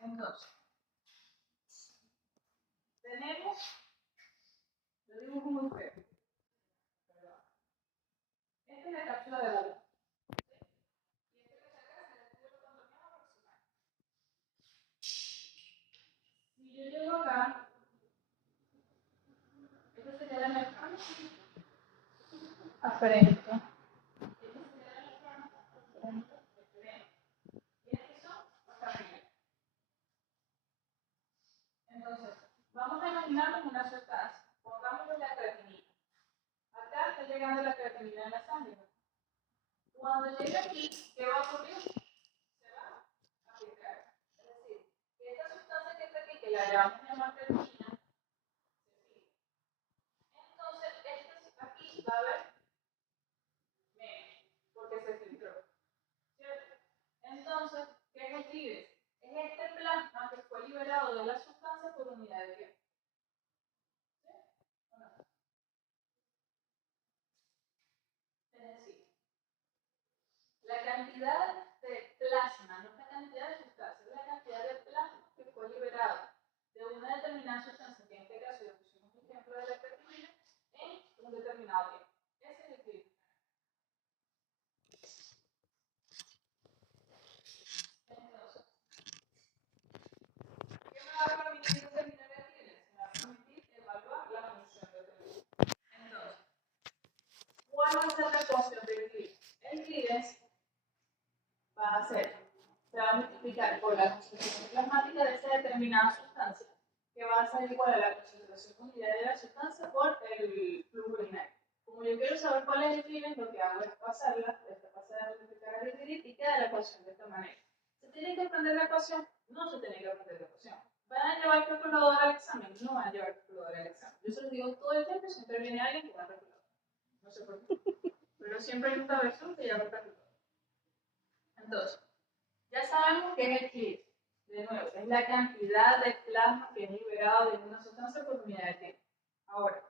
Entonces, tenemos, lo dibujo muy feo. Esta es la cápsula de bola. Y este que está acá se le estuvo contenido aproximado. Si yo llego acá, esta sería la membrana aferente. Entonces, vamos a imaginar como una sustancia. Pongámosle la creatinina. Acá está llegando la creatinina en la sangre. Cuando llegue aquí, ¿qué va a ocurrir? Se va a filtrar. Es decir, que esta sustancia que está aquí, que la llamamos creatinina, se filtra. Entonces, aquí va a haber menos, porque se filtró. ¿Cierto? Entonces, ¿qué es el clives? Es este plasma que fue liberado de la sustancia por unidad de tiempo. ¿Sí? ¿O no? Es decir, la cantidad de plasma, no es la cantidad de sustancia, es la cantidad de plasma que fue liberado de una determinada sustancia, que en este caso le pusimos un ejemplo de la creatinina, en un determinado tiempo. Ese es el clive. Entonces, ¿qué me va a permitir determinar el clive? Me va a permitir evaluar la función del clive. Entonces, ¿cuál va a ser la ecuación del clive? El clive va a ser, se va a multiplicar por la concentración plasmática de esa determinada sustancia, que va a ser igual a la concentración unidad de la sustancia por el flujo urinario. Como yo quiero saber cuál es el clive, lo que hago es pasarla, esta pasada a multiplicar a dividir y queda la ecuación de esta manera. ¿Se tiene que aprender la ecuación? No se tiene que aprender la ecuación. ¿Van a llevar calculador al examen? No van a llevar calculador al examen. Yo se los digo todo el tiempo, siempre viene alguien con una calculadora. No sé por qué. Pero siempre hay un cabezón que lleva calculador. Entonces, ya sabemos que es el clive. De nuevo, es la cantidad de plasma que es liberado de una sustancia por unidad de tiempo. Ahora,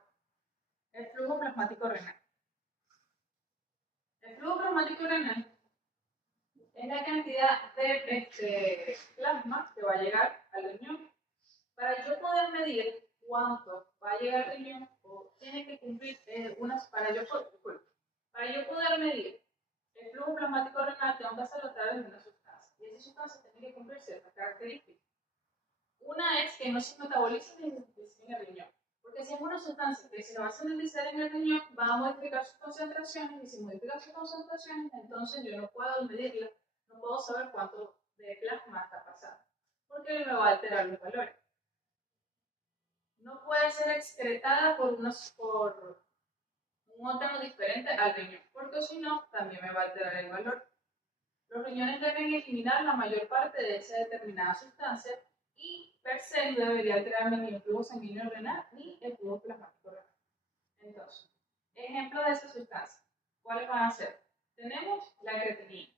el flujo plasmático renal. El flujo plasmático renal es la cantidad de plasma que va a llegar al riñón. Para yo poder medir cuánto va a llegar al riñón, o tiene que cumplir para yo poder medir el flujo plasmático renal, tengo que hacerlo a través de una sustancia. Y esa sustancia tiene que cumplir ciertas características. Una es que no se metabolice ni se sintetice en el riñón. Porque si es una sustancia que se va a sintetizar en el riñón, va a modificar sus concentraciones, y si modifica sus concentraciones, entonces yo no puedo medirla, no puedo saber cuánto de plasma está pasando, porque me va a alterar los valores. No puede ser excretada por un órgano diferente al riñón, porque si no, también me va a alterar el valor. Los riñones deben eliminar la mayor parte de esa determinada sustancia y per se no debería alterar ni el flujo sanguíneo renal ni el flujo plasmático renal. Entonces, ejemplos de esa sustancia. ¿Cuáles van a ser? Tenemos la creatinina.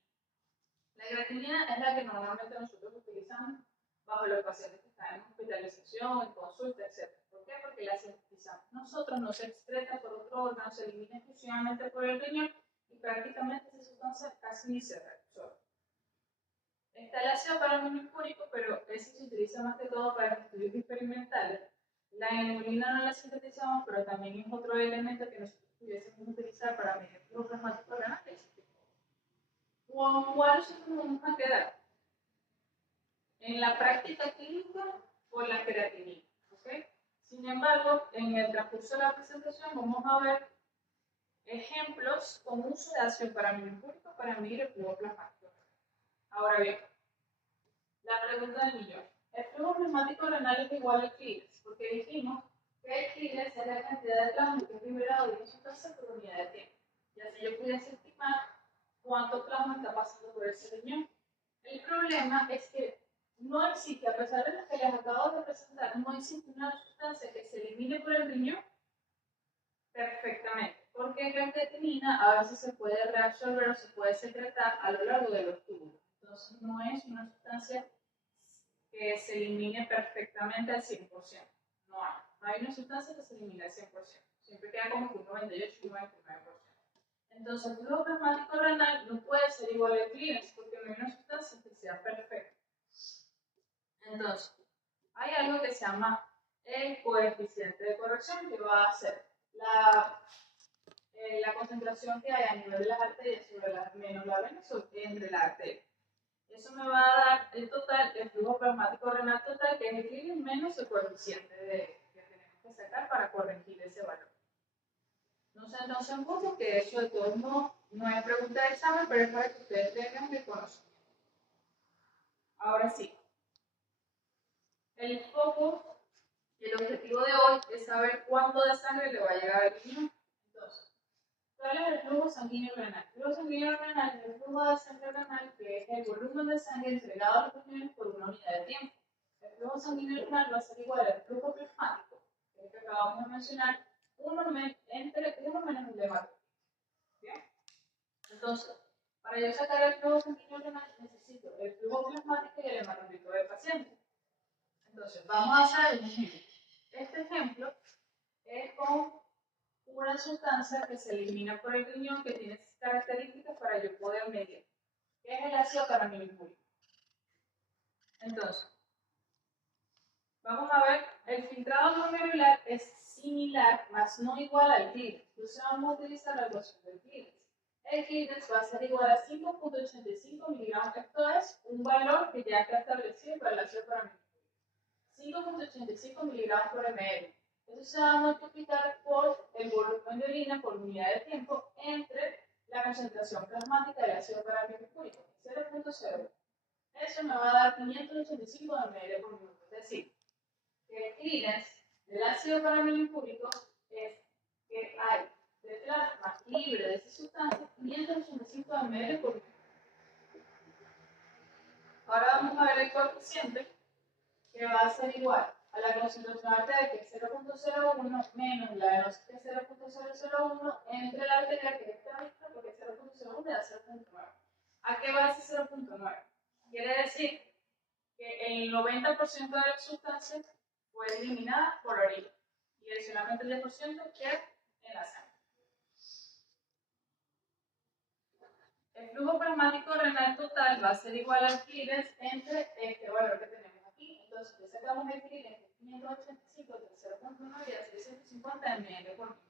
La creatinina es la que normalmente nosotros utilizamos bajo los pacientes que están en hospitalización, en consulta, etc. ¿Por qué? Porque la sintetizamos nosotros, no se excreta por otro órgano, se elimina exclusivamente por el riñón y prácticamente esa sustancia casi ni se reabsorbe. Está el ácido paraminfúrico, pero ese se utiliza más que todo para estudios experimentales. La inulina no la sintetizamos, pero también es otro elemento que nosotros pudiésemos utilizar para medir los plasmáticos renales. ¿Con cuál nosotros nos vamos a quedar? En la práctica clínica, por la creatinina. ¿Okay? Sin embargo, en el transcurso de la presentación vamos a ver ejemplos con uso de ácido paraminfúrico para medir el flujo plasmático. Ahora bien, la pregunta del millón. El flujo plasmático renal es igual al clives, porque dijimos que el clives es la cantidad de plasma que es liberado de una sustancia por unidad de tiempo. Y así yo pudiese estimar cuánto plasma está pasando por ese riñón. El problema es que no existe, a pesar de lo que les acabo de presentar, no existe una sustancia que se elimine por el riñón perfectamente, porque la creatinina a veces se puede reabsorber o se puede secretar a lo largo de los túbulos. Entonces no es una sustancia que se elimine perfectamente al 100%. No hay. No hay una sustancia que se elimine al 100%. Siempre queda como un 98 y 99%. Entonces, el flujo plasmático renal no puede ser igual al clives porque no hay una sustancia que sea perfecta. Entonces, hay algo que se llama el coeficiente de corrección, que va a ser la concentración que hay a nivel de las arterias sobre menos la vena entre la arteria. Eso me va a dar el total, el flujo plasmático renal total, que es el Gini menos el coeficiente que tenemos que sacar para corregir ese valor. No sé entonces un poco que eso de todos modos no es pregunta de examen, pero es para que ustedes tengan el conocimiento. Ahora sí, el foco y el objetivo de hoy es saber cuánto de sangre le va a llegar al riñón. Entonces, ¿cuál es el flujo sanguíneo renal? El flujo sanguíneo renal es el flujo de sangre renal, que es el volumen de sangre entregado a los riñones por una unidad de tiempo. El flujo sanguíneo renal va a ser igual al flujo plasmático, que es el que acabamos de mencionar, entre 1 menos el hematocrito. ¿Bien? Entonces, para yo sacar el flujo sanguíneo renal necesito el flujo plasmático y el hematocrito del paciente. Entonces, vamos a hacer un ejemplo. Este ejemplo es con una sustancia que se elimina por el riñón que tiene características para yo poder medir, que es el ácido caramelínico. Entonces, vamos a ver, el filtrado glomerular es similar, más no igual al Clírex. Entonces vamos a utilizar la ecuación del Clírex. El Clírex va a ser igual a 5.85 miligramos. Esto es un valor que ya está establecido para el ácido caramelínico. 5.85 miligramos por ml. Eso se va a multiplicar por el volumen de orina por unidad de tiempo entre la concentración plasmática del ácido caramelínico, 0.0. Eso me va a dar 585 ml por minuto. Es decir, que el clearance del ácido caramelínico es que hay de plasma libre de esa sustancia 585 ml por minuto. Ahora vamos a ver el coeficiente, que va a ser igual a la concentración arterial, que es 0.01 menos la venosa, que es 0.001, entre la arterial, que es esta misma, porque es 0.01 da 0.9. ¿A qué va ese 0.9? Quiere decir que el 90% de la sustancia fue eliminada por orina y solamente el 10% queda en la sangre. El flujo plasmático renal total va a ser igual al Clírex entre este valor que tenemos aquí. Entonces, si sacamos el Clírex de 585 de 0.9 y a 650 ml por minuto.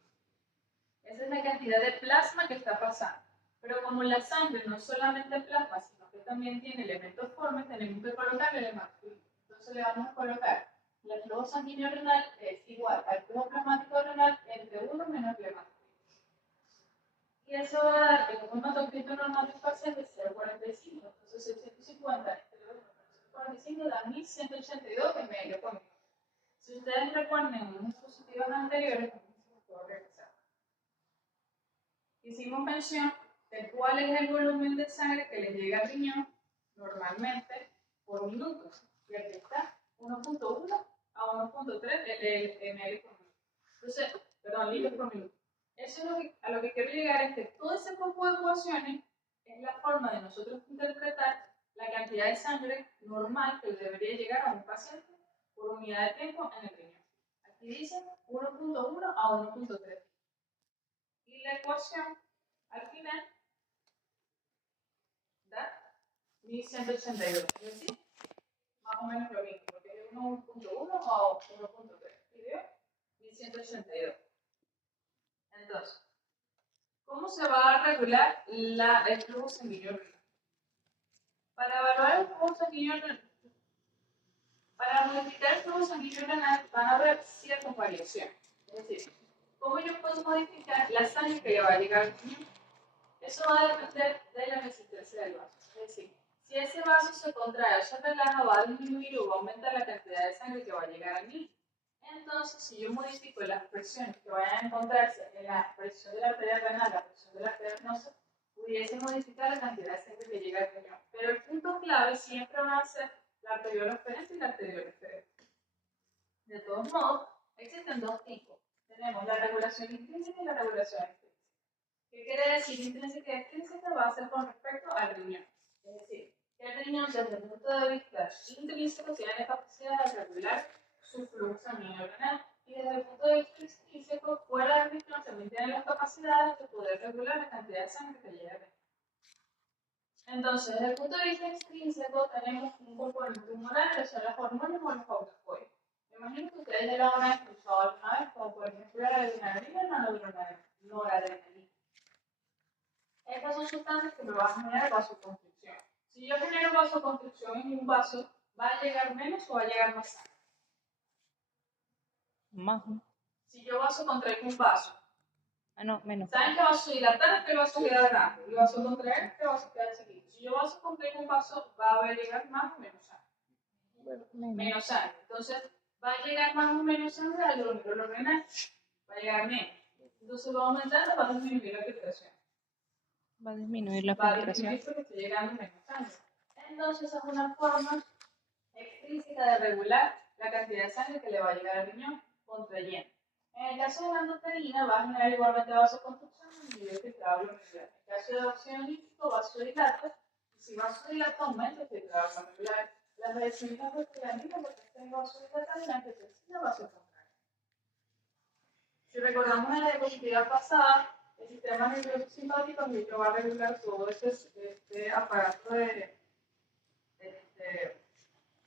Esa es la cantidad de plasma que está pasando. Pero como la sangre no solamente plasma, sino que también tiene elementos formes, tenemos que colocarle el hematocrito. Entonces le vamos a colocar el flujo sanguíneo renal es igual al flujo plasmático renal entre 1 menos el hematocrito. Y eso va a dar que el hematocrito normal del paciente es 0.45. Entonces 650 entre 1 menos 0.45 da 1182 ml por minuto. Si ustedes recuerdan en unos dispositivos anteriores, puedo regresar. Hicimos mención de cuál es el volumen de sangre que le llega al riñón normalmente por minuto. Y aquí está, 1.1 a 1.3 ml por minuto. Entonces, perdón, litros por minuto. Eso es a lo que quiero llegar, es que todo ese grupo de ecuaciones es la forma de nosotros interpretar la cantidad de sangre normal que le debería llegar a un paciente por unidad de tiempo en el riñón. Aquí dice 1.1 a 1.3. Y la ecuación al final da 1182. Es decir, más o menos lo mismo, porque es 1.1 a 1.3. ¿Y veo? 1182. Entonces, ¿cómo se va a regular el flujo sanguíneo renal? Para evaluar el flujo sanguíneo renal, para modificar el flujo sanguíneo renal van a haber ciertas variaciones. Es decir, ¿cómo yo puedo modificar la sangre que le va a llegar al riñón? Eso va a depender de la resistencia del vaso. Es decir, si ese vaso se contrae o se relaja, va a disminuir o va a aumentar la cantidad de sangre que va a llegar al mismo. Entonces, si yo modifico las presiones que vayan a encontrarse en la presión de la arteria renal, la presión de la arteria venosa, pudiese modificar la cantidad de sangre que llega al riñón. Pero el punto clave siempre va a ser la arterioloferencia y la arterioloferencia. De todos modos, existen dos tipos. Tenemos la regulación intrínseca y la regulación extrínseca. ¿Qué quiere decir intrínseca y extrínseca? Va a ser con respecto al riñón. Es decir, que el riñón desde el punto de vista intrínseco tiene la capacidad de regular su flujo sanguíneo renal. Y desde el punto de vista extrínseco, fuera del riñón también tiene las capacidades de poder regular la cantidad de sangre que llega al riñón. Entonces, desde el punto de vista extrínseco, tenemos un componente humoral que son las hormonas o los autoescuelos. Me imagino que ustedes ya lo habrán escuchado alguna vez, como por ejemplo la adrenalina y la noradrenalina. Estas son sustancias que me van a generar vasoconstricción. Si yo genero vasoconstricción en un vaso, ¿va a llegar menos o va a llegar más sangre? Más. Si yo vasocontraigo un vaso, No, menos. ¿saben que vasodilatar es que el vaso queda grande? Y vasocontraer es que el vaso queda chiquito. Si yo vasocontraigo un vaso, va a llegar más o menos sangre. Menos sangre. Entonces, va a llegar más o menos sangre al glomérulo renal. Va a llegar menos. Entonces, va aumentando, va a disminuir la filtración. Va a disminuir la Va a filtración. disminuir porque está llegando menos sangre. Entonces, es una forma explícita de regular la cantidad de sangre que le va a llegar al riñón contrayendo. En el caso de la endotelina, va a generar igualmente vasoconstricción en el nivel filtrado glomerular. En el caso de óxido nítrico, vasodilata. Y si vasodilata, aumenta el filtrado glomerular. Las medicinas de tiramina, lo que está en vasodilatar, y la angiotensina vasocontraer. Si recordamos en la diapositiva pasada, el sistema nervioso simpático va a regular todo este aparato de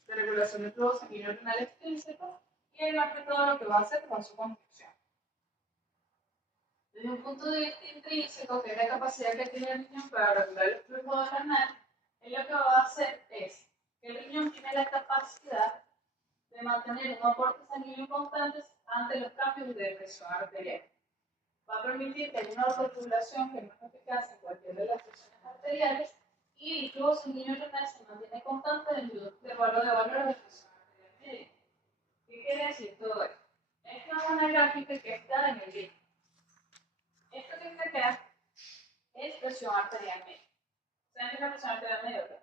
regulación del flujo sanguíneo renal extrínseco y más que todo lo que va a hacer con su construcción. Desde un punto de vista intrínseco, que es la capacidad que tiene el riñón para regular el flujo renal, él lo que va a hacer es que el riñón tiene la capacidad de mantener un aporte sanguíneo constante ante los cambios de presión arterial. Va a permitir que haya una autorregulación que no es eficaz en cualquiera de las presiones arteriales y el flujo sanguíneo renal se mantiene constante dentro del intervalo de valores de presión arterial media. ¿Qué quiere decir todo esto? Esta es una gráfica que está en el libro. Esto que está acá es presión arterial media. ¿Saben qué es la presión arterial media?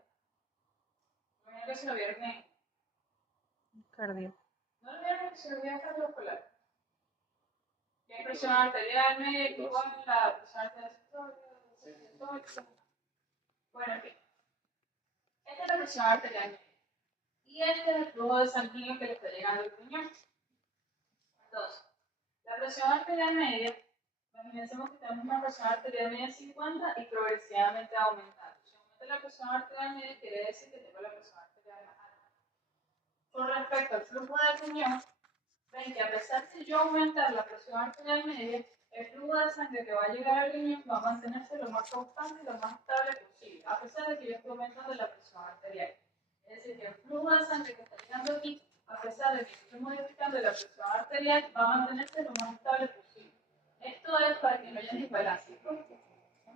Imagino que se lo vieron en Cardio. ¿no lo vieron porque se lo vieron cardiovascular? ¿Qué es presión arterial media? Igual la presión arterial sistólica. Bueno, en fin. Esta es la presión arterial media. Y este es el flujo de sanguíneo que le está llegando al riñón. Entonces, la presión arterial media, imaginemos que tenemos una presión arterial media de 50 y progresivamente aumentando. Si aumenta la presión arterial media, quiere decir que tengo la presión arterial más alta. Con respecto al flujo del riñón, ven que a pesar de yo aumentar la presión arterial media, el flujo de sangre que va a llegar al riñón va a mantenerse lo más constante y lo más estable posible, a pesar de que yo estoy aumentando la presión arterial. Es decir, que el flujo de sangre que está llegando aquí, a pesar de que estoy modificando la presión arterial, va a mantenerse lo más estable posible. Esto es para que no haya desbalance. Es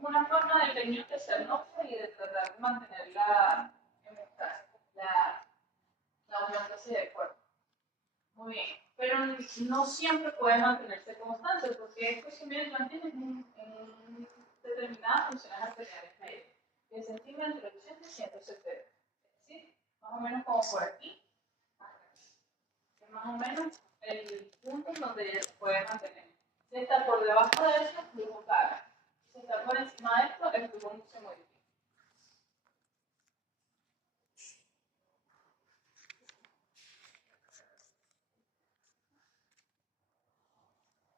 una forma del riñón de ser noble y de tratar de mantener la homeostasis del cuerpo. Muy bien, pero no siempre puede mantenerse constante porque estos se mantienen en determinadas funciones arteriales medias, que se estiman entre 80 y 170. Es decir, más o menos como por aquí, es más o menos el punto en donde ella se puede mantener. Si está por debajo de eso, el flujo cae. Si está por encima de esto, el flujo no se modifica.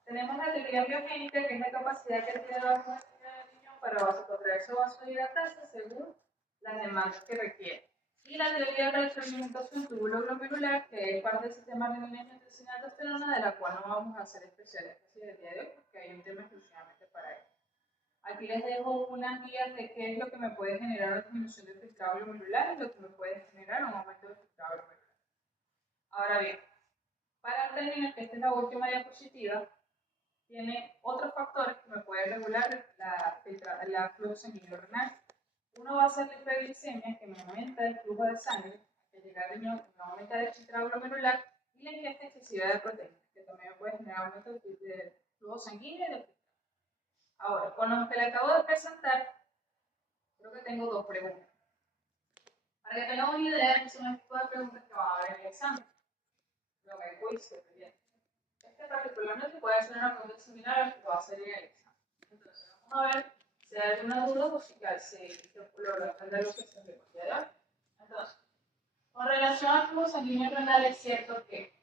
Tenemos la teoría biogénica, que es la capacidad que tiene la vasculatura del riñón para vasocontraerse o vasodilatarse según las demandas que requiere. Y la teoría de retroalimentación tubulo-glomerular, que es parte del sistema renina-angiotensina aldosterona, de la cual no vamos a hacer especial énfasis el día de hoy, porque hay un tema exclusivamente para ello. Aquí les dejo unas guías de qué es lo que me puede generar una disminución del filtrado glomerular y lo que me puede generar un aumento del filtrado glomerular. Ahora bien, para terminar, esta es la última diapositiva, tiene otros factores que me pueden regular la flujo sanguíneo renal. Uno va a ser la hiperglicemia, que me aumenta el flujo de sangre, que llega al riñón, me aumenta el filtrado glomerular, y la ingesta excesiva de proteínas, que también me puede generar aumento del flujo sanguíneo y del filtrado. Ahora, con lo que le acabo de presentar, creo que tengo dos preguntas. Para que tengan una idea, son el tipo de preguntas que van a haber en el examen. Lo que hay quiz, este particularmente puede ser una pregunta similar a la que va a hacer en el examen. Entonces, vamos a ver si hay alguna duda o si logra entender lo que se me considera. Entonces, con relación al flujo sanguíneo renal, es cierto que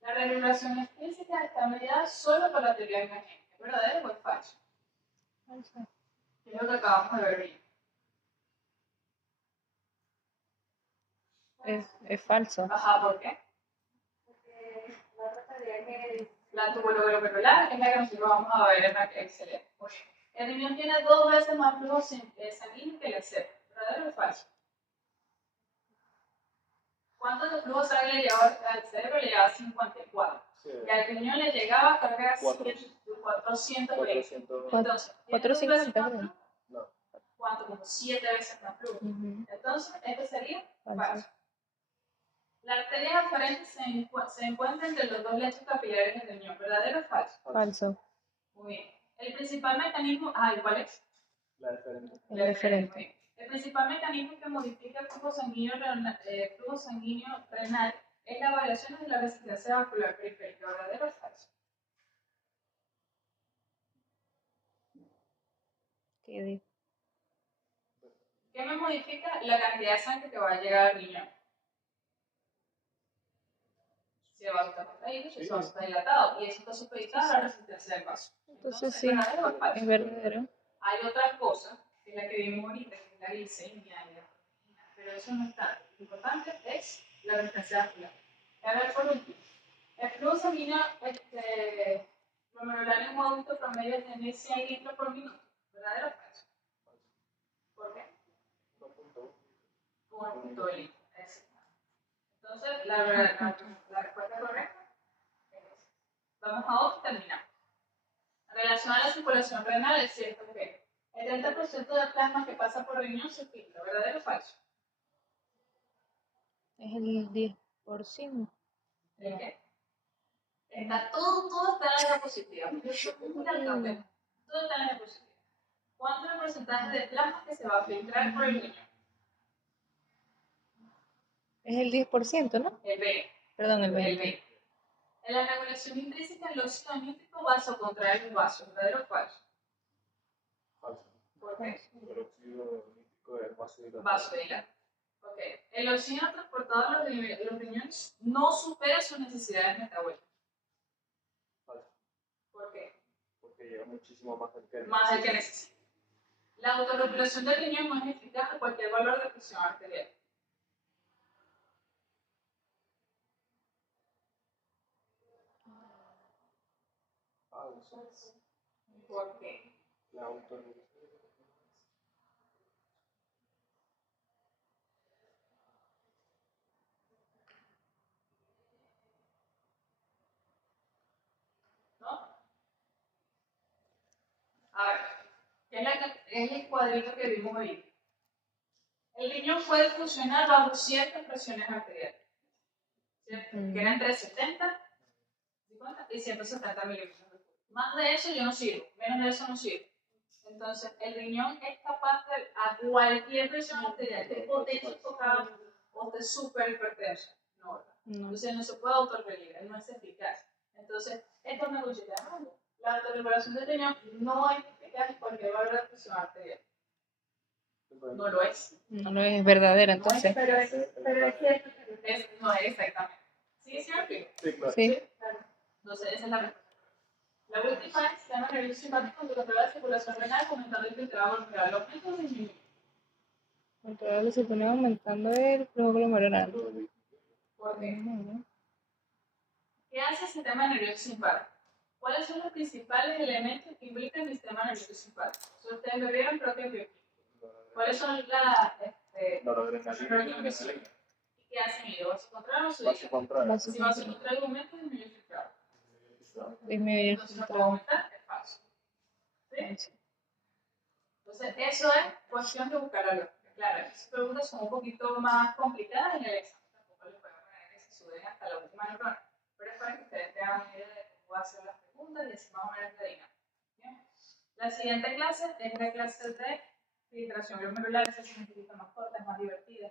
la regulación explícita está medida solo por la teoría emergente. ¿Es verdadero o es falso? Falso. Es lo que acabamos de ver bien. Es falso. Ajá, ¿por qué? La tubuloverular es la que nosotros vamos a ver en la Excel. El riñón tiene 2 veces más flujo sanguíneo que el cerebro. ¿Verdadero o falso? ¿Cuánto de flujo sanguíneo le llegaba al cerebro? Le llegaba 54. Sí. Y al riñón le llegaba, creo que era 420. 400. Entonces, ¿tiene 2 veces 450, más creo. flujo? No. ¿Cuánto? Como 7 veces más flujo. Ujú. Entonces, este sería Falso. falso. La arteria aferente se encuentra entre los 2 lechos capilares del riñón. ¿Verdadero o falso? Falso. Muy bien. El principal mecanismo. ¿Y cuál es? La diferente. Es Muy diferente. bien. El principal mecanismo que modifica el flujo sanguíneo renal es la variación de la resistencia vascular periférica. ¿Verdadero o falso? ¿Qué dijo? ¿Qué me modifica? La cantidad de sangre que va a llegar al riñón. Si el vaso está contraído, si el vaso está dilatado. Y eso está supeditado a la resistencia del vaso. Entonces sí, ¿verdadero o falso? es verdadero. Hay otras cosas, que es la que vimos ahorita, que es la glicemia y la proteína, pero eso no está. Lo importante es la resistencia vascular. A ver, por último, el flujo sanguíneo glomerular en un adulto promedio es de 1.100 litros por minuto. ¿Verdadero o falso? ¿Por qué? 1.2 litros. Entonces, la respuesta correcta es esa. Vamos a otro y terminamos. En relación a la circulación renal, es cierto que el 30% del plasma que pasa por riñón se filtra. ¿Verdadero o falso? Es el 10%. ¿De qué? Todo está en la diapositiva. Yo soy muy alcahueta. Todo está en la diapositiva. ¿Cuánto es el porcentaje de plasma que se va a filtrar por el riñón? Es el 10%, ¿no? El B. Perdón, el El 20%. B. En la regulación intrínseca, el óxido nítrico vasocontrae los vasos. ¿Verdadero o falso? Falso. ¿Por qué? El óxido nítrico es vasodilatado. Vasodilatado. Ok. El oxígeno transportado a los riñones no supera sus necesidades metabólicas. Falso. ¿Por qué? Porque llega muchísimo más del que Más del que necesita. La autorregulación del riñón no es eficaz a cualquier valor de presión arterial. Falso. ¿Por qué? La autorregulación. ¿No? A ver, es el cuadrito que vimos ahí. El riñón puede funcionar bajo ciertas presiones arteriales, ¿cierto? Que eran entre 70 y 170 milímetros. Más de eso yo no sirvo, menos de eso no sirvo. Entonces, el riñón es capaz de, a cualquier presión arterial, esté potente, tocado o esté súper hipertenso. No, ¿verdad? No. Entonces, no se puede autorregular, no es eficaz. Entonces, esto me gusta. La autorregulación del riñón no es eficaz en cualquier valor de presión arterial. No lo es. No, no es verdadero, entonces. Pero es cierto. No es exactamente. ¿Sí, sí me explico? Sí, claro. Sí. Claro. Entonces, esa es la respuesta. La última es sistema nervioso simpático que controla la circulación renal, aumentando el filtrado glomerular. ¿Lo aumenta o disminuye? Controlar la circulación aumentando el flujo glomerular. ¿Por qué? ¿Qué hace el sistema nervioso simpático? ¿Cuáles son los principales elementos que implica el sistema nervioso simpático? Si ustedes lo vieron, creo que es bioquímico. ¿Cuáles son las Noradrenalina. ¿Qué hacen ellos? ¿Vasocontraer o Vasocontraer. Si vasocontraer aumenta, disminuye el filtrado. Disminuir el Entonces no puede filtrado. aumentar, es falso. ¿Sí? Entonces, eso es cuestión de buscar la lógica. Claro, estas preguntas son un poquito más complicadas en el examen. Tampoco les puedo poner que se suben hasta la última neurona. Pero es para que ustedes tengan una idea de cómo hacer las preguntas y así más o menos la dinámica. ¿Bien? La siguiente clase es la clase de filtración glomerular. Esa es un poquito más corta, es más divertida.